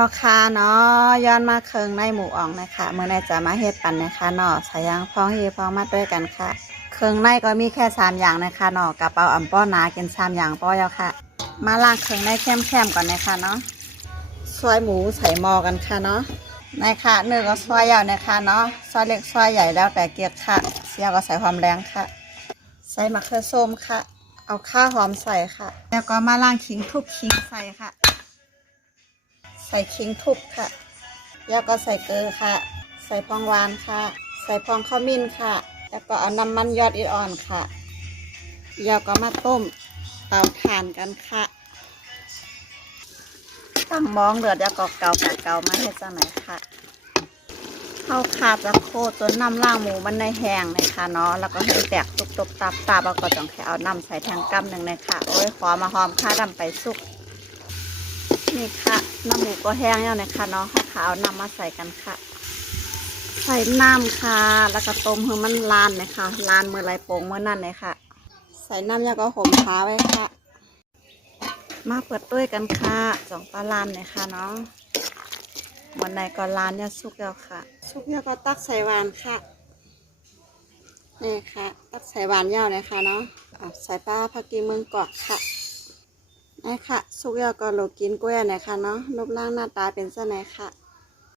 พอค่ะเนาะย้อนมาเคืองในหมูอ่องนะคะเมื่อในจะมาเฮ็ดปันนะคะเนาะใส่ยางพองเฮพองมาด้วยกันค่ะเคืองในก็มีแค่3อย่างนะคะเนาะกระเป๋าอ่ำป้อนากิน3อย่างป้อยาค่ะมาล้างเคืองในแคมๆก่อนนะคะเนาะซอยหมูใส่หม้อกันค่ะเนาะนะคะเนื้อก็ซอยยาวนะคะเนาะซอยเล็กซอยใหญ่แล้วแต่เกียรติค่ะเสียก็ใส่ความแรงค่ะใส่มะเขือส้มค่ะเอาข้าวหอมใส่ค่ะแล้วก็มาล้างขิงทุบขิงใส่ค่ะใส่ขิงทุบค่ะแล้วก็ใส่เกลือค่ะใส่พองหวานค่ะใส่พองข้าวมิ้นค่ะแล้วก็เอาน้ำมันยอดอิฐอ่อนค่ะแล้วก็มาต้มเตาถ่านกันค่ะตั้งมองเดือดแล้วก็เกามาให้จังไหนค่ะเข้าขาจะโคจนน้ำล่างหมูมันในแห้งเลยค่ะเนาะแล้วก็ให้แตกตุบๆตับแล้วก็ต้องแค่เอาน้ำใส่แทงกัมหนึ่งเลยค่ะโอ้ยขอมาหอมข้าดำไปสุกนี่ค่ะน้ำหมูก็แห้งแล้วนะคะเนาะค่ะเอาน้ำมาใส่กันค่ะใส่น้ำค่ะแล้วก็ต้มให้มันลานเลยค่ะลานเมื่อไรโป่งเมื่อนั่นเลยค่ะใส่น้ำแล้วก็ห่มผ้าไว้ค่ะมาเปิดด้วยกันค่ะ2 ปลาลานเลยค่ะเนาะวันไหนก็ลานเนี่ยสุกแล้วค่ะสุกแล้วก็ตักใส่หวานค่ะนี่ค่ะตักใส่หวานยาวเลยค่ะเนาะใส่ปลาผักกีเมืองเกาะค่ะนี่ค่ะสุกแล้วก็โลกินกล้วยนะคะเนาะรูปร่างหน้าตาเป็นเส้นไหนค่ะ